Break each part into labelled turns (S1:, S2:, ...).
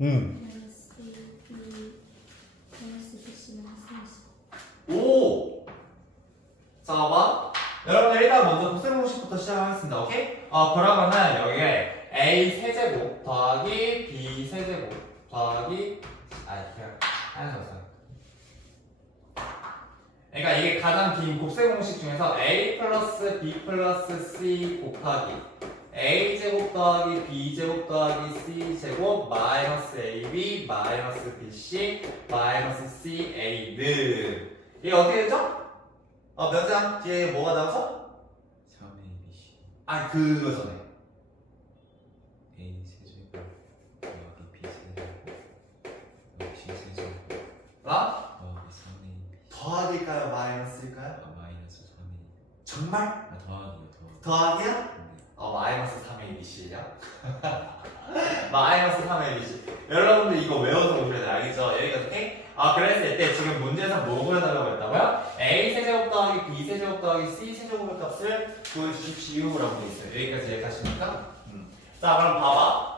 S1: 음.
S2: 마이너스 B, 마이너스 B, C, 마이너스
S1: 오! 자, 봐봐. 여러분들 일단 먼저 곱셈 공식부터 시작하겠습니다. 오케이? 어, 그러면은 여기에 A 세제곱 더하기 B 세제곱 더하기 아, 그냥 하는 거죠. 그러니까 이게 가장 긴 곱셈 공식 중에서 A 플러스 B 플러스 C 곱하기 A 제곱 더하기 B 제곱 더하기 C 제곱 마이너스 AB 마이너스 BC 마이너스 CA 는 이게 어떻게 되죠? 어, 몇 장? 뒤에 뭐가 나와서?
S3: 3A, B, C,
S1: 아, 그거 전에.
S3: A 세제곱 더하기 B 세제곱 C 세제곱
S1: 아?
S3: 더하기 3A,
S1: 더하기일까요? 마이너스일까요?
S3: 아 마이너스 3A
S1: 정말?
S3: 아 더하기요 더하기
S1: 더하기야?
S3: 네.
S1: 어, 마이너스 3의 BC예요? 마이너스 3의 BC. 여러분들 이거 외워서 오셔야 돼요. 알겠죠? 여기까지 오케이? 아, 그랬을 때 지금 문제에서 뭐 구해달라고 했다고요? A 세제곱 더하기 B 세제곱 더하기 C 세제곱의 값을 구해주십시오라고 돼 있어요. 여기까지 이해가십니까? 음. 자, 그럼 봐봐.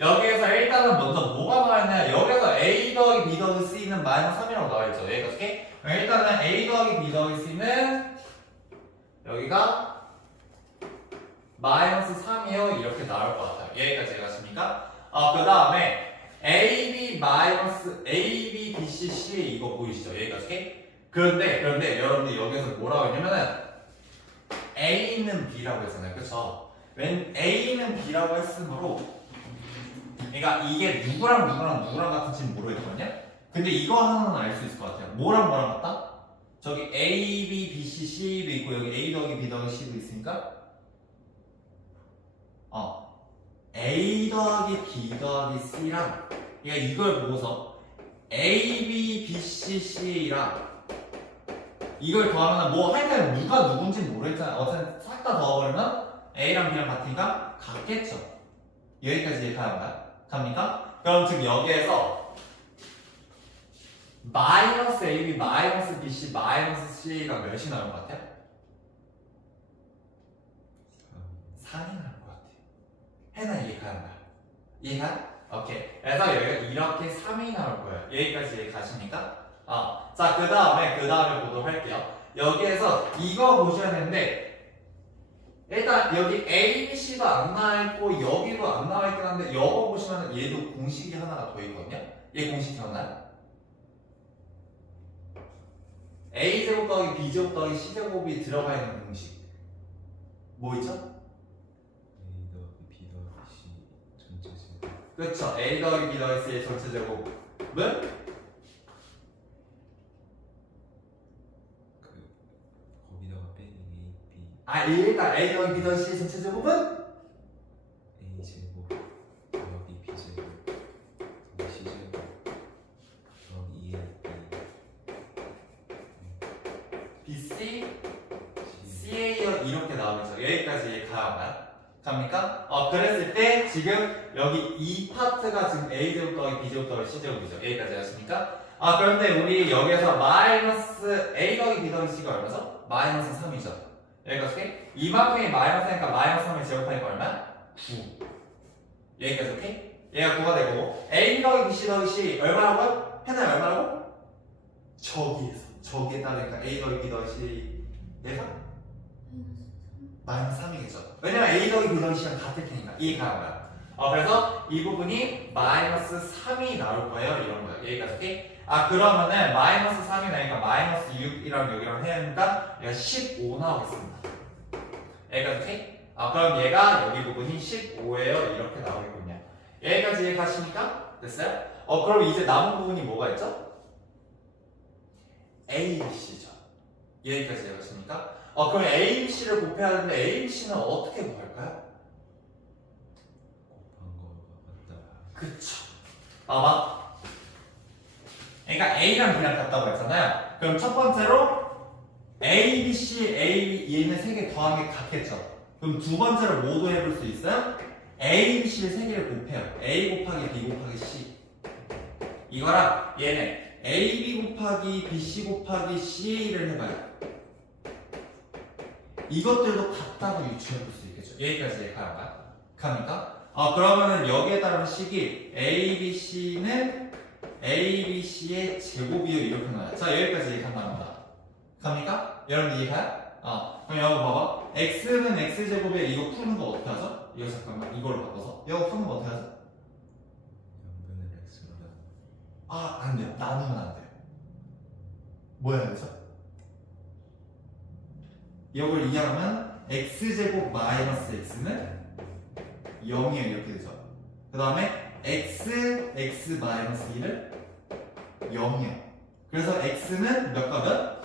S1: 여기에서 일단은 먼저 뭐가 나와있냐? 여기서 A 더하기 B 더하기 C는 마이너스 3이라고 나와있죠. 여기까지 오케이? 일단은 A 더하기 B 더하기 C는 여기가 마이너스 3이요 이렇게 나올 것 같아요. 여기까지 이해가십니까? 아, 그 다음에 AB 마이너스 AB, BC, C 이거 보이시죠? 여기까지 오케이? 그런데 그런데 여러분들 여기서 뭐라고 했냐면은 A는 B라고 했잖아요. 그쵸? 웬 A는 B라고 했으므로 그러니까 이게 누구랑 누구랑 누구랑 같은지는 모르겠거든요. 근데 이거 하나는 알 수 있을 것 같아요. 뭐랑 뭐랑 같다? 저기 A, B, B, C, C도 있고 여기 A 더하기 B 더하기 C도 있으니까 어 A 더하기 B 더하기 C랑 그러니까 이걸 보고서 A, B, B, C, C랑 이걸 더하면 뭐 하여튼 누가 누군지 모르겠잖아요. 어쨌든 싹다 더해버리면 A랑 B랑 같으니까 같겠죠. 여기까지 이해가는가요? 갑니까? 그럼 지금 여기에서 마이너스 AB, 마이너스 BC, 마이너스 C가 몇이 나올 것 같아요?
S3: 3
S1: 4이 나올. 해나 이해가는가요? 이해가? 오케이. 그래서 여기가 이렇게 3이 나올 거예요. 여기까지 가십니까? 어. 자, 그 다음에, 그 다음에 보도록 할게요. 여기에서 이거 보셔야 되는데, 일단 여기 A, B, C도 안 나와있고, 여기도 안 나와있긴 한데, 이거 보시면 얘도 공식이 하나가 더 있거든요? 얘 공식 기억나요? A 제곱 더하기 B 제곱 더하기 C 제곱이 들어가 있는 공식. 뭐 있죠?
S3: A 더하기 B 더하기 C 전체 제곱
S1: 그렇죠. A 더하기 B 더하기 C의 전체 제곱은
S3: 그 거기다가 빼기 A, B,
S1: 아 일단 A 더하기 B 더하기 C의 전체 제곱은
S3: A 제곱 더하기 B 제곱 더하기 C 제곱 더하기 2A,
S1: BC,
S3: B, C
S1: CA 이렇게 나오죠. 여기까지 가요. 갑니까? 어 그랬을 때 지금 여기 이 파트가 지금 A 제곱 더하기 B 제곱 더하기 C 제곱이죠. 여기까지 하십니까? 아 그런데 우리 여기서 마이너스 A 더하기 B 더하기 C가 얼마죠? 마이너스 3이죠. 여기까지 오케이? 이만큼이 마이너스니까 마이너스 3을 제곱하니까 얼마? 9. 여기까지 오케이? 얘가 9가 되고 A 더하기 B 더하기 C 얼마라고요? 해나요 얼마라고? 저기에서 저기에다 그러니까 A 더하기 B 더하기 C 얘가 마이너스 3이 겠죠. 왜냐면 A 더하기 B 더하기 C랑 같을 테니까 이해가는 거야. 어, 그래서 이 부분이 마이너스 3이 나올 거예요. 이런 거예요. 여기까지 오케이? 아 그러면은 마이너스 3이 나니까 마이너스 6이랑 여기랑 해야니까 얘가 15 나오겠습니다. 여기까지 오케이? 아 그럼 얘가 여기 부분이 15예요. 이렇게 나오겠군요. 여기까지 이해가십니까? 됐어요? 어 그럼 이제 남은 부분이 뭐가 있죠? A, C죠. 여기까지 이해가십니까? 어 그럼 A, B, C를 곱해야 하는데 A, B, C는 어떻게 구할까요?
S3: 곱한 거가 같다
S1: 그쵸. 봐봐. 그러니까 A랑 B랑 같다고 했잖아요. 그럼 첫 번째로 A, B, C, A, B 얘는 세개 더한 게 같겠죠. 그럼 두 번째로 뭐도 해볼 수 있어요? A, B, C를 세 개를 곱해요. A 곱하기 B 곱하기 C. 이거랑 얘는 A, B 곱하기 B, C 곱하기 C를 해봐요. 이것들도 같다고 유추해 볼 수 있겠죠. 여기까지 가요. 갑니까? 아 그러면은 여기에 따른 식이 A, B, C는 A, B, C의 제곱이요 이렇게 나와요. 자 여기까지 거다. 갑니까? 여러분 이해가요? 어 그럼 여기 봐봐. X는 X 제곱에 이거 푸는 거 어떻게 하죠? 이거 잠깐만 이걸로 바꿔서 이거 푸는 거 어떻게 하죠? 아, 안 돼요. 나누면 안 돼요. 뭐 해야 되죠? 이걸 이해하면 x제곱 마이너스 x는 0이에요. 이렇게 되죠. 그 다음에 x, x 마이너스 1은 0이에요. 그래서 x는 몇 가면?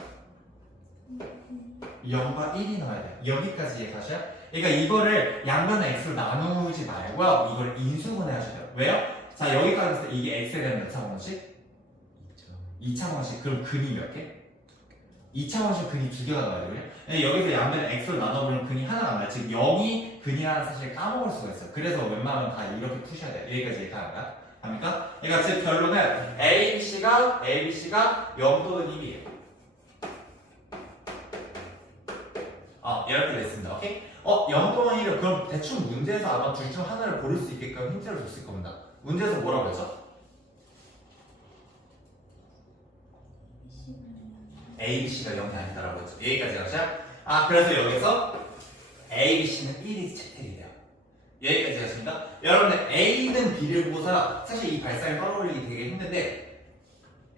S1: 0과 1이 나와야 돼요. 여기까지 이해가셔요? 그러니까 이거를 양변의 x로 나누지 말고요. 이걸 인수분해 하셔야 돼요. 왜요? 자, 여기까지 때 이게 x에 대한 몇 차원씩?
S3: 2차
S1: 2차원씩 그럼 근이 몇 개? 2차원씩 근이 두 개가 나와요? 근데 여기서 양변에 x로 나눠보면 근이 하나가 안 나요 즉 0이 근이라는 사실을 까먹을 수가 있어요 그래서 웬만하면 다 이렇게 푸셔야 돼요 여기까지 이해가는가? 합니까? 그러니까 즉 결론은 A, B, C가 A, B, C가 0 또는 1이에요 어 이렇게 됐습니다 오케이? 어 0 또는 1은 그럼 대충 문제에서 아마 둘 중 하나를 고를 수 있게끔 힌트를 줬을 겁니다 문제에서 뭐라고 했죠? A, B, C가 0이 아니다라고 했죠. 여기까지 가죠. 아, 그래서 여기서 A, B, C는 1이 채택이 돼요. 여기까지 가십니까? 여러분들 A는 B를 보고서 사실 이 발상을 끌어올리기 되게 힘든데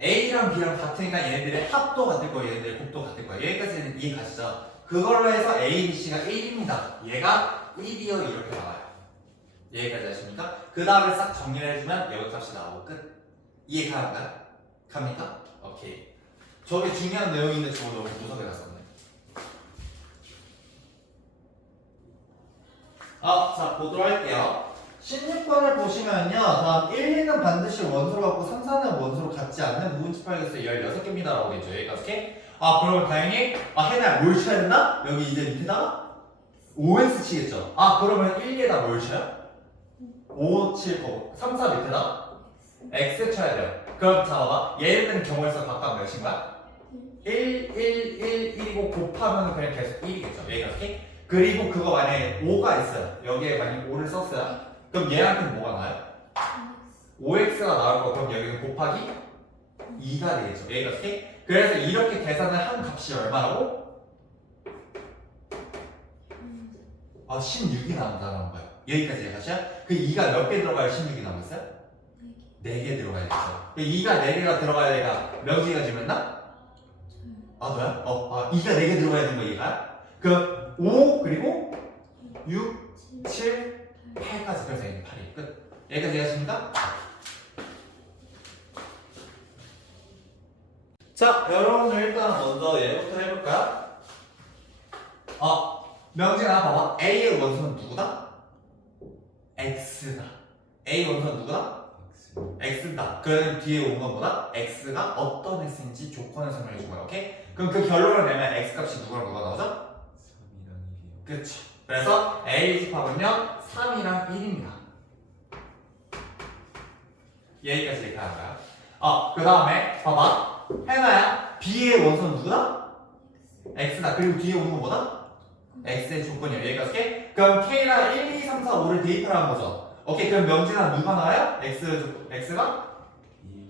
S1: A랑 B랑 같으니까 얘네들의 합도 같을 거예요. 얘네들의 곱도 같을 거예요. 여기까지는 이해 가시죠? 그걸로 해서 A, B, C가 1입니다. 얘가 1이요 이렇게 나와요. 여기까지 하십니까? 그 다음에 싹 정리를 해주면 여기 값이 나오고 끝. 이해 가는가요? 갑니까? 오케이. 저게 중요한 내용인데 저거 너무 무섭게 갔었네. 아, 자, 보도록 할게요. 16번을 보시면요. 다음 1, 2는 반드시 원소로 갖고 3, 4는 원소로 갖지 않는 파이어스 16개입니다. 라고 되죠. 여기까지 오케이? 아, 그러면 다행히, 아, 해나 뭘 쳐야 된다? 여기 이제 밑에다가 OX 치겠죠. 아, 그러면 1, 2에다 뭘 쳐요? 5, 7, 거 3, 4 밑에다 X 쳐야 돼요. 그럼 자, 봐봐. 얘는 경우에서 각각 몇인 거야? 1, 1, 1, 1이고 곱하면 그냥 계속 1이겠죠. 여기가 오케이? 그리고 그거 만약에 5가 있어요. 여기에 만약에 5를 썼어요. 그럼 얘한테는 뭐가 나와요? 5x가 나올 거 그럼 여기는 곱하기 2가 되겠죠. 여기가 오케이? 그래서 이렇게 계산을 한 값이 얼마라고? 아 16이 나온다는 거예요. 여기까지 이해가셔? 그 2가 몇 개 들어가야 16이 나오겠어요? 4개 들어가야겠죠. 그 2가 4개가 들어가야 내가 명지가 지면 나? 아, 너야? 어, 아, 2가 4개 들어가야 되는 거 얘가? 그, 5, 그리고 6, 7, 8까지 그래서 얘는 8이 끝. 여기까지 이해하십니까? 자, 여러분들 일단 먼저 얘부터 해볼까요? 어, 명진아, 봐봐. A의 원소는 누구다? X다. A 원소는 누구다?
S3: X
S1: X다. 그럼 뒤에 온건 뭐다? X가 어떤 X인지 조건을 설명해 준 거야. 오케이? 그럼 그 결론을 내면 X 값이 누구랑 누가 나오죠?
S3: 3이랑 1이요
S1: 그렇죠. 그래서 A 집합은요 3이랑 1입니다. 여기까지 얘기하는 거야. 어, 그 다음에 봐봐. 해나야 B의 원소는 누구다? X다. 그리고 뒤에 오는 건 뭐다? X의 조건이야. 여기까지? 그럼 K랑 1, 2, 3, 4, 5를 대입을 하는 거죠. 오케이. 그럼 명진아 누가 나와요? X X가?
S3: 1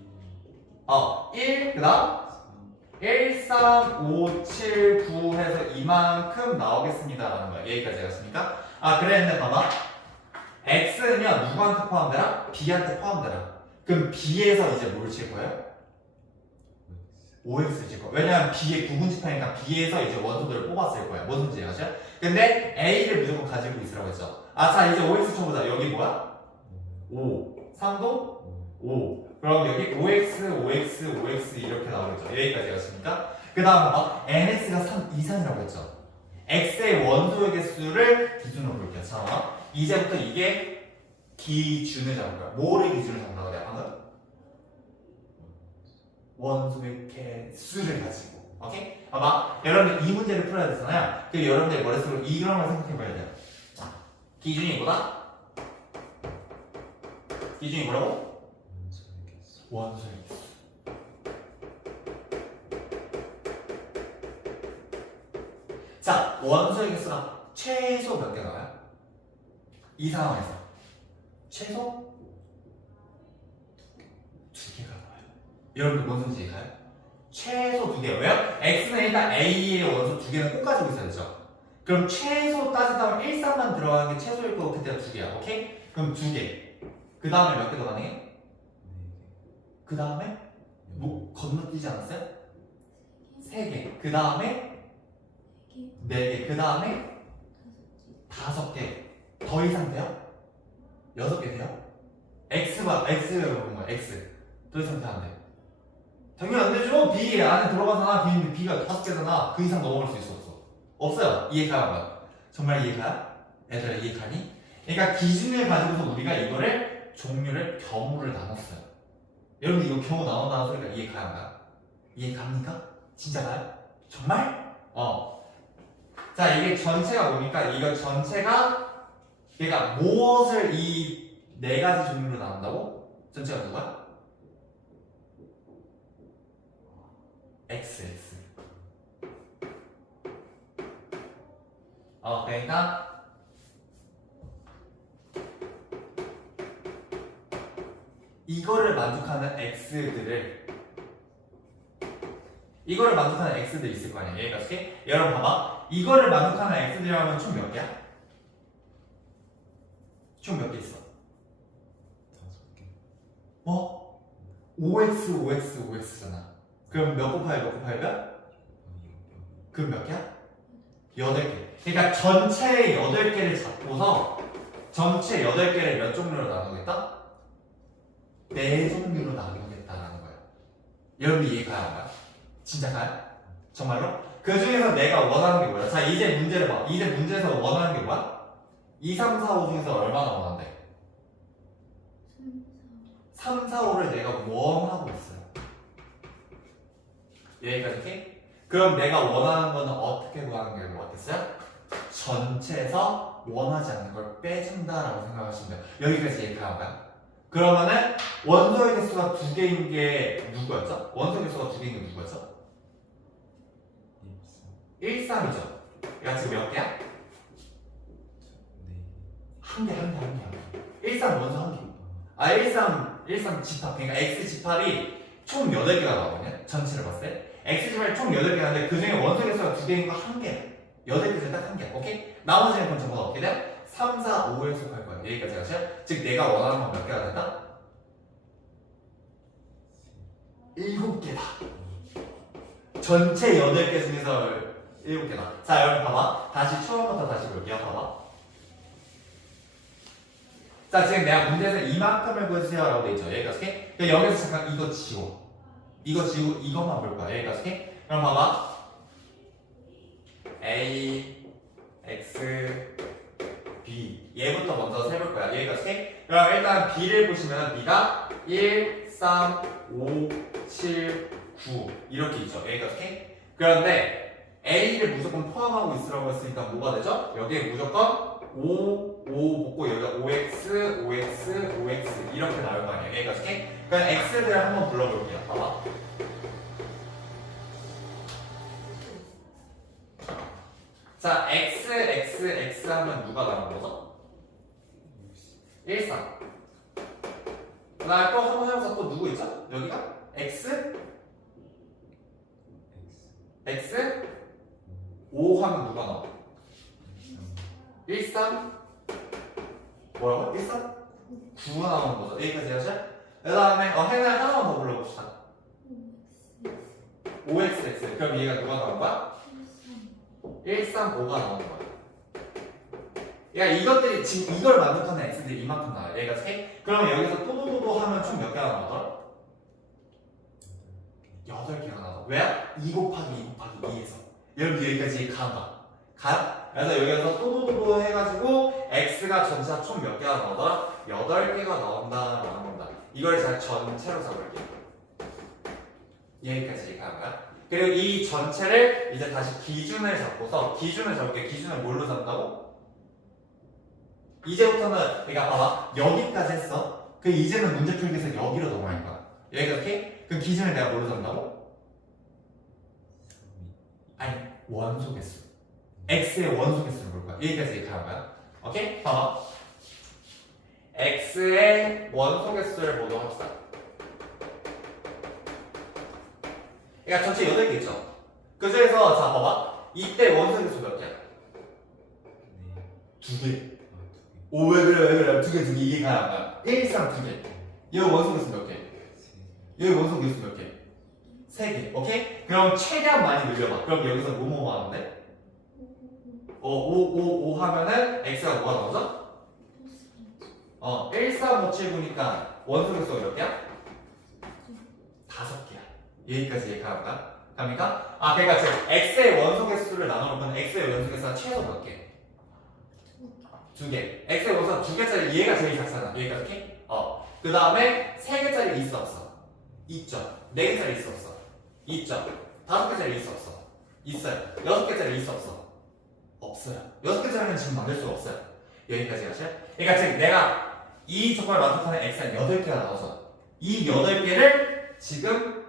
S1: 어, 1, 그 다음
S3: 3
S1: 1, 3, 5, 7, 9 해서 이만큼 나오겠습니다. 라는 거야. 여기까지 해갔습니까? 아, 그랬는데 봐봐. X는요, 누구한테 포함되라? B한테 포함되라. 그럼 B에서 이제 뭘 칠 거예요? 5X 칠 거야. 왜냐면 B의 구분집합이니까 B에서 이제 원소들을 뽑았을 거야. 뭐든지 하셔. 근데 A를 무조건 가지고 있으라고 했죠. 아, 자, 이제 5X 쳐보자. 여기 뭐야? 5. 3도 5. 그럼 여기 5x, 5x, 5x 이렇게 나오겠죠. 여기까지 갔습니까? 그 다음 봐봐. nx가 3 이상이라고 했죠. x의 원소의 개수를 기준으로 볼게요. 자, 이제부터 이게 기준을 잡은 거야. 뭐를 기준으로 잡는다고 그래, 방금? 원소의 개수를 가지고. 오케이? 봐봐. 여러분들 이 문제를 풀어야 되잖아요. 그 여러분들 머릿속으로 이런 걸 생각해 봐야 돼요. 자, 기준이 뭐다? 기준이 뭐라고?
S3: 원소의 개수
S1: 원소의 개수. 자, 원소의 개수가 최소 몇 개 나와요? 이 상황에서 최소 두 개가 나와요. 여러분들 뭔 소리인지 이해가요? 최소 두 개. 왜요? x는 일단 a의 원소 두 개는 꼭 가지고 있어야 되죠. 그럼 최소 따지다면 1, 3만 들어가는 게 최소일 거고 그때가 두 개야. 오케이? 그럼 두 개. 그 다음에 몇 개 더 가능해? 네그 다음에
S3: 개.
S1: 뭐 건너뛰지 않았어요? 세 개. 그 다음에 네 개. 그 다음에 다섯 개. 더 이상 돼요? 여섯 개 돼요? x가 x를 보는 거야. x. 더 이상 돼안 돼? 당연히 안 되죠. b 안에 들어가잖아. b b가 다섯 개잖아. 그 이상 넘어갈 수 있어 없어? 없어요. 이해가요? 정말 이해가? 얘들아 이해가니? 그러니까 기준을 가지고서 우리가 이거를 종류를 경우를 나눴어요. 여러분 이거 경우 나온다는 소리가? 안 가요? 이해 갑니까? 진짜 가요? 정말? 어. 자 이게 전체가 뭡니까? 이거 전체가 얘가 무엇을 이 네 가지 종류로 나눈다고? 전체가 누가? X X. 어 그러니까 이거를 만족하는 X들을 이거를 만족하는 X들 있을 거 아니야 어떻게? 여러분 봐봐 이거를 만족하는 X들이라면 총 몇 개야? 총 몇 개 있어?
S3: 다섯 개.
S1: 뭐? 5x 5x 5x잖아 그럼 몇 곱하기 몇 곱하기 몇? 그럼 몇 개야? 8개 그러니까 전체 8개를 잡고서 전체 8개를 몇 종류로 나누겠다? 네 종류로 나누겠다라는 거야 여러분 이해가요? 안 가요? 진짜 가요? 정말로? 그 중에서 내가 원하는 게 뭐야? 자 이제 문제를 봐 이제 문제에서 원하는 게 뭐야? 2, 3, 4, 5 중에서 얼마나 원한대? 3, 4, 5를 내가 원하고 있어요. 여기까지 오케이? 그럼 내가 원하는 거는 어떻게 구하는 게 같겠어요? 전체에서 원하지 않는 걸 빼준다라고 생각하시면 돼요. 여기까지 이해가요? 그러면은 원소의 개수가 두 개인 게 누구였죠? 원소 개수가 두 개인 게 누구였죠?
S3: 일삼.
S1: 1, 3이죠. 얘가 지금 몇 개야?
S3: 네.
S1: 한 개, 한 개, 한 개, 한 개. 1, 3 원소 한 개. 아, 13, 13 집합. 그러니까 X 집합이 총 8개가 나오거든요. 전체를 봤을 때. X 집합이 총 8개인데 그 중에 원소 개수가 2개인 거 한 개. 8개 중에 딱 한 개. 오케이? 나머지는 그럼 전부 다 어떻게 돼? 3, 4, 5에 속할 거예요. 여기까지 가죠. 즉, 내가 원하는 건 몇 개가 된다? 7개다. 전체 8개 중에서 7개다. 자, 여러분 봐봐. 다시 처음부터 다시 볼게요. 봐봐. 자, 지금 내가 문제에서 이만큼을 구해주세요. 라고 돼 있죠. 여기까지. 오케이? 그럼 여기서 잠깐 이거 지워. 이거 지우고 이것만 볼 거야. 여기까지. 오케이? 그럼 봐봐. A, X, B. 얘부터 먼저 세볼 거야. 여기까지. 오케이? 그럼 일단 B를 보시면 B가 1, 3, 5, 7, 9. 이렇게 있죠. 여기까지. 오케이? 그런데 A를 무조건 포함하고 있으라고 했으니까 뭐가 되죠? 여기에 무조건 5, 5 붙고 여기가 5x, 5x, 5x 이렇게 나올 거 아니에요. 여기까지 오케이? 그럼 x들을 한번 불러볼게요. 봐봐. 자, x, x, x 하면 누가 나오는 거죠? 1, 3. 나또 한번 해보자. 또 누구 있죠? 여기가? x,
S3: X.
S1: x, 5 하면 누가 나와?
S3: 일삼.
S1: 1, 3 뭐라고? 1, 3? 9가 나오는 거죠. 여기까지 하죠? 그 다음에 어, 해나 하나만 더 불러봅시다. 5xx. 그럼 얘가 누가 나온 거야? 1, 3, 5가 나오는 거야. 야 이것들이 지금 이걸 만족하는 x들이 이만큼 나와요. 얘가 세? 그러면 여기서 또도도도 하면 총 몇 개가 나오더라? 8개가 나와. 왜? 2 곱하기 2 곱하기 2에서. 여러분 여기까지 가나? 가요? 그래서 여기서 또도도도 해가지고 x가 전체 총 몇 개가 나오더라? 8개가 나온다라는 겁니다. 이걸 제가 전체로 잡을게요. 여기까지 가요. 그리고 이 전체를 이제 다시 기준을 잡고서 기준을 잡을게요. 기준을 뭘로 잡는다고? 이제부터는 그러니까 봐봐 여기까지 했어. 그 이제는 문제 풀기에서 여기로 넘어갈 거야. 여기가 이렇게? 그 기준을 내가 뭘로 잡는다고? 아니 원소 개수. x의 원소 개수를 볼 거야. 여기까지 가는 거야. 오케이? 봐봐. x의 원소 개수를 보도록 합시다. 그러니까 전체 8개 있죠? 그 중에서 자 봐봐 이때 원소 개수 몇 개야?
S3: 네.
S1: 두 개. 오 왜 그래 왜 그래 두 개 두 개 이게 가야 안 가야? 1, 3, 두 개. 여기 원소 개수 몇 개? 여기 원소 개수 몇 개? 세 개. 오케이? 그럼 최대한 많이 늘려봐. 그럼 여기서 뭐뭐 하는데? 어, 5, 5, 5 하면은 x가 뭐가 나오죠? 어, 1, 3, 5, 7, 9니까 원소 개수가 몇 개야? 다섯 개야. 여기까지 이해가볼까? 갑니까? 아, 그러니까 지금 x의 원소 개수를 나눠놓으면 x의 원소 개수가 최소 몇 개? 두 개. x의 원소가 두 개짜리 얘가 제일 작잖아. 여기까지 오케이? 어. 그 다음에 세 개짜리 있어 없어? 있죠. 네 개짜리 있어 없어? 있죠. 다섯 개짜리 있어 없어? 있어요. 여섯 개짜리 있어 없어? 없어요. 여섯 개짜리는 지금 만들 수가 없어요. 여기까지 가셔요? 그러니까 지금 내가 이 조건을 만족하는 x는 여덟 개가 나와서 이 여덟 개를 지금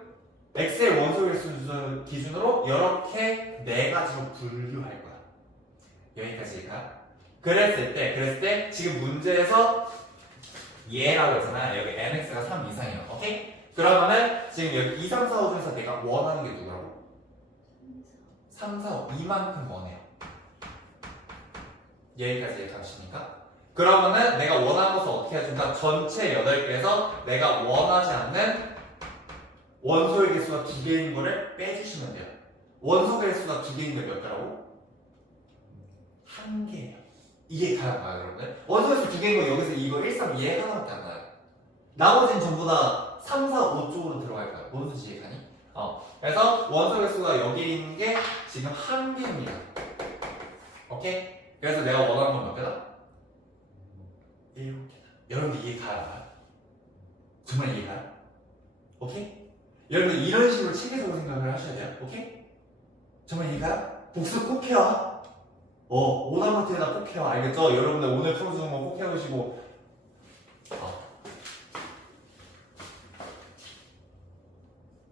S1: x의 원소 개수 기준으로 이렇게 네 가지로 분류할 거야. 여기까지가. 그랬을 때, 그랬을 때 지금 문제에서 얘라고 했잖아요. 여기 nx가 3 이상이에요. 오케이? 그러면은 지금 여기 2, 3, 4, 5 중에서 내가 원하는 게 누구라고? 3, 4, 5 이만큼 원해요. 여기까지 가십니까? 그러면은 내가 원하는 것을 어떻게 해준다? 전체 8개에서 내가 원하지 않는 원소의 개수가 두 개인 거를 빼주시면 돼요. 원소 개수가 두 개인 게 몇 개라고? 한 개예요. 이게 가능해요, 여러분들. 원소 개수 두 개인 거 여기서 이거 1, 3, 2에 하나밖에 안 나요. 나머지는 전부 다 3, 4, 5 쪽으로 들어갈 거예요. 뭔 소식 이해가니? 어. 그래서 원소 개수가 여기 있는 게 지금 한 개입니다. 오케이? 그래서 내가 원하는 건 몇 개다? 일곱 개다. 여러분들 이해 가요? 정말 이해 가요? 오케이? 여러분 이런 식으로 체계적으로 생각을 하셔야 돼요. 오케이? 정말 이해 가요? 복습 꼭 해요. 어, 오답노트에다 꼭 해요. 알겠죠? 여러분들 오늘 풀어주는 거 꼭 해오시고. 어.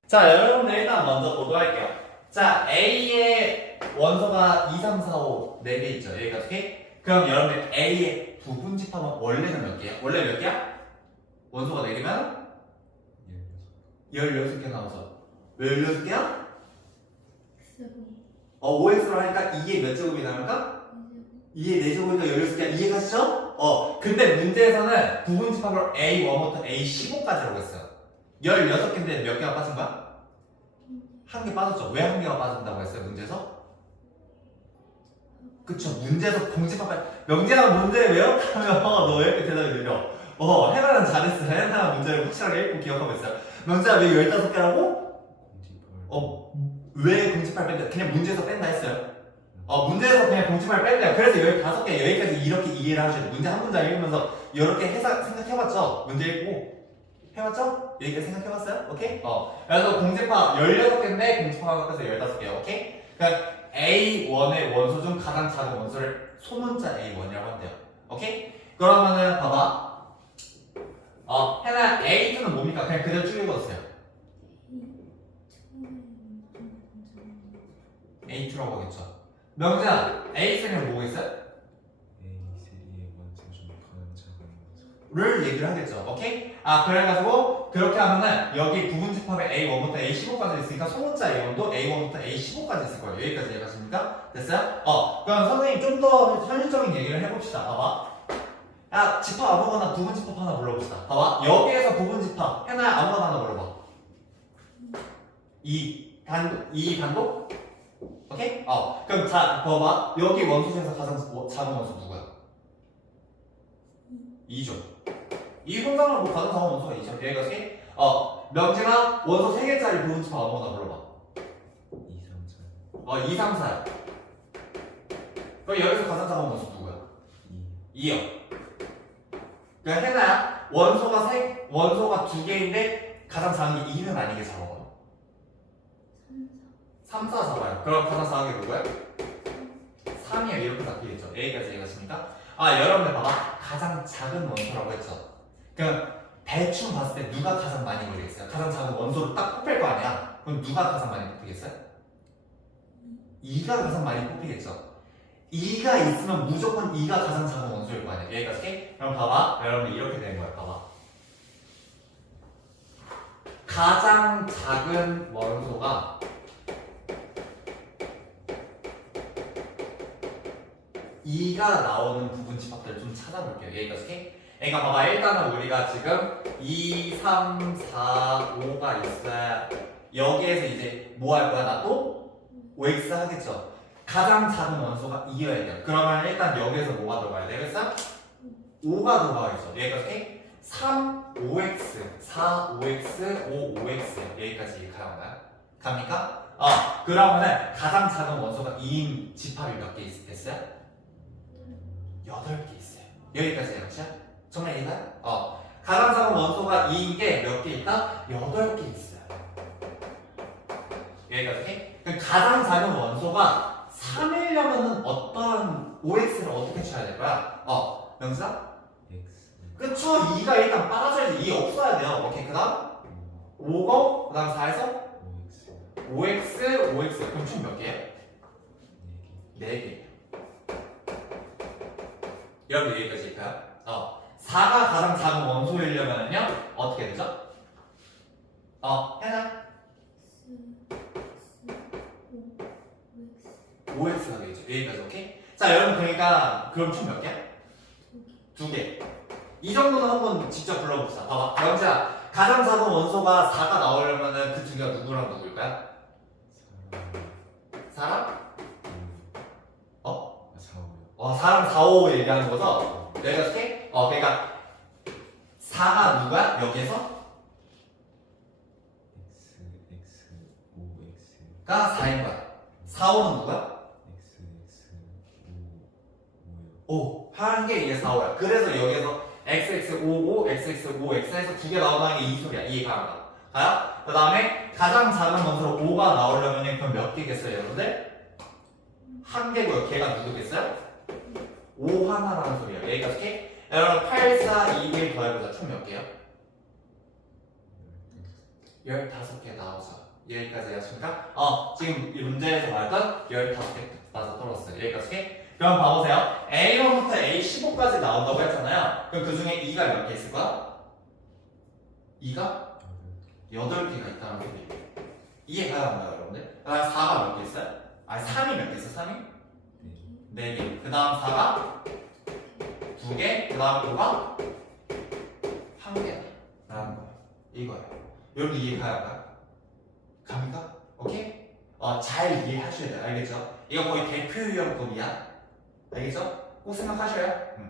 S1: 자, 여러분들 일단 먼저 보도할게요. 자, A의 원소가 2, 3, 4, 5, 4개 있죠. 여기까지. 오케이? 그럼 여러분들 A의 부분 집합은 원래는 몇 개야? 원래 몇 개야? 원소가 4개면
S3: 열여섯.
S1: 16개 나와서. 왜 16개야? 어, 5x로 하니까 2의 몇 제곱이 나올까? 2의 4제곱이니까 16개. 이해 가시죠? 어, 근데 문제에서는 부분 집합을 A1부터 A15까지라고 했어요. 16개인데 몇 개가 빠진 거야? 한 개 빠졌죠. 왜 한 개가 빠진다고 했어요, 문제에서? 그쵸, 문제에서 공집합을, 명제한 문제를 외웠다면, 너 왜 이렇게 대답이 느려? 어, 해나는 잘했어. 해나는 문제를 확실하게 읽고 기억하고 있어요. 명제가 왜 15개라고?
S3: 공집합.
S1: 어, 왜 공집할 뺀다? 그냥 문제에서 뺀다 했어요. 어, 문제에서 그냥 공집할 뺀다. 그래서 여기 다섯 개, 여기까지 이렇게 이해를 하셔야 돼요. 문제 한 문장 읽으면서 이렇게 해석, 생각해봤죠? 문제 읽고. 해봤죠? 여기까지 생각해봤어요? 오케이? 어. 그래서 공집합 16개인데 공집합 합해서 15개요. 오케이? 그러니까 A1의 원소 중 가장 작은 원소를 소문자 A1이라고 한대요. 오케이? 그러면은 봐봐. 어, 해나 A2는 뭡니까? 그냥 그대로 쭉 읽어주세요. A2라고 하겠죠. 명자, A3는 뭐가 있어요?
S3: A 세리의 원소 중 가장 작은.
S1: 를 얘기를 하겠죠. 오케이? 아, 그래가지고, 그렇게 하면은, 여기 부분 집합에 A1부터 A15까지 있으니까, 소문자 A1도 A1부터 A15까지 있을 거예요. 여기까지 이해가십니까? 됐어요? 어, 그럼 선생님 좀 더 현실적인 얘기를 해봅시다. 봐봐. 야, 집합 아무거나 부분 집합 하나 불러봅시다. 봐봐. 여기에서 부분 집합, 해나야 아무거나 하나 불러봐. 이, 단, 이 단독? 오케이? 어, 그럼 자, 봐봐. 여기 원소 중에서 가장 워- 작은 원소 누구야? 2죠. 이 혼자만 뭐 가장 작은 원소가 2죠. 여기가 지 어, 명지나 원소 3개짜리 부분 집합 아무거나 불러봐.
S3: 2, 3, 4,
S1: 어, 2, 3, 4야. 그럼 여기서 가장 작은 원소 누구야?
S3: 2.
S1: 2요. 그러니까 해나야 원소가 세 원소가 두 개인데 가장 작은 게 2는 아니게 작아요. 3, 4 잡아요. 그럼 가장 게 누구야? 3이야 이렇게 바뀌겠죠. A까지 이해가십니까? 아 여러분들 봐봐 가장 작은 원소라고 했죠. 그럼 대충 봤을 때 누가 가장 많이 걸리겠어요? 가장 작은 원소를 딱 뽑힐 거 아니야? 그럼 누가 가장 많이 뽑히겠어요? 2가 가장 많이 뽑히겠죠. 2가 있으면 무조건 2가 가장 작은 원소일 거 아니야. 여기까지? 그럼 봐봐. 여러분 이렇게 되는 거야. 봐봐. 가장 작은 원소가 2가 나오는 부분 집합들을 좀 찾아볼게요. 여기까지? 그러니까 봐봐. 일단은 우리가 지금 2, 3, 4, 5가 있어야 여기에서 이제 뭐 할 거야? 나 또? OX 하겠죠? 가장 작은 원소가 2여야 돼요. 그러면 일단 여기에서 뭐가 들어가야 되겠어? 5가 들어가겠죠. 여기까지 3, 5x, 4, 5x, 5, 5x 여기까지 가요. 갑니까? 어, 그러면은 가장 작은 원소가 2인 집합이 몇 개 있어요? 8개 있어요. 여기까지 양치야? 정말 이해가요? 어, 가장 작은 원소가 2인 게 몇 개 있다? 8개 있어요. 여기까지? 그럼 가장 작은 원소가 3이려면은 어떤 OX를 어떻게 쳐야 될 거야? 어, 명사?
S3: X
S1: 그쵸? 2가 일단 빠져야지 2 없어야 돼요. 오케이, 그 다음 5거, 그 다음 4에서
S3: O X
S1: 5x, 5x. 그럼 총 몇 개예요?
S3: 네
S1: 4개. 여러분 여기까지 할까요? 어. 4가 가장 작은 원소이려면요 어떻게 되죠? 어, 해나?
S2: X,
S1: 5x가 되겠죠. 여기까지 오케이? 자, 여러분 그러니까 그럼 총 몇 개야? 두 개. 이 정도는 한번 직접 불러봅시다. 봐봐. 영지야, 가장 작은 원소가 4가 나오려면은 그 두 개가 누구랑 누구일까요? 사람? 어?
S3: 4 5요
S1: 어, 사람 4, 5 얘기하는 거죠? 여기가 어떻게? 어, 그러니까 4가 누가? 여기에서?
S3: X X O X
S1: 가 4인 거야. 4, 5는 누가?
S3: X X O 5요
S1: 5. 하는 게 이게 4, 5야. 그래서 여기에서 XX55, XX5X 해서 두 개 나온다는 게 이 소리야. 이해가 안 가. 가요? 그 다음에 가장 작은 원소로 5가 나오려면 그럼 몇 개겠어요, 여러분들? 한 개고요. 걔가 누구겠어요? 5 하나라는 소리야. 여기가 어떻게? 여러분 8, 4, 2, 1 더해보자. 총 몇 개요? 15개 나오죠. 여기까지 하십니까? 어, 지금 이 문제에서 말했던 15개 나서 떨었어요. 여기까지. 그럼 봐보세요. A1부터 A15까지 나온다고 했잖아요. 그럼 그 중에 2가 몇 개 있을 거야? 2가 8개가 있다는 소리. 이해가요, 안 가요, 여러분들? 그 다음 4가 몇 개 있어요? 아니, 3이 몇 개 있어, 3이? 4개. 그 다음 4가 2개. 그 다음 5가 1개다. 라는 거예요. 이거예요. 여러분 이해가요? 갑니까? 오케이? 어, 잘 이해하셔야 돼요. 알겠죠? 이거 거의 대표 유형법이야. 알겠죠? 꼭 생각하셔요. 음.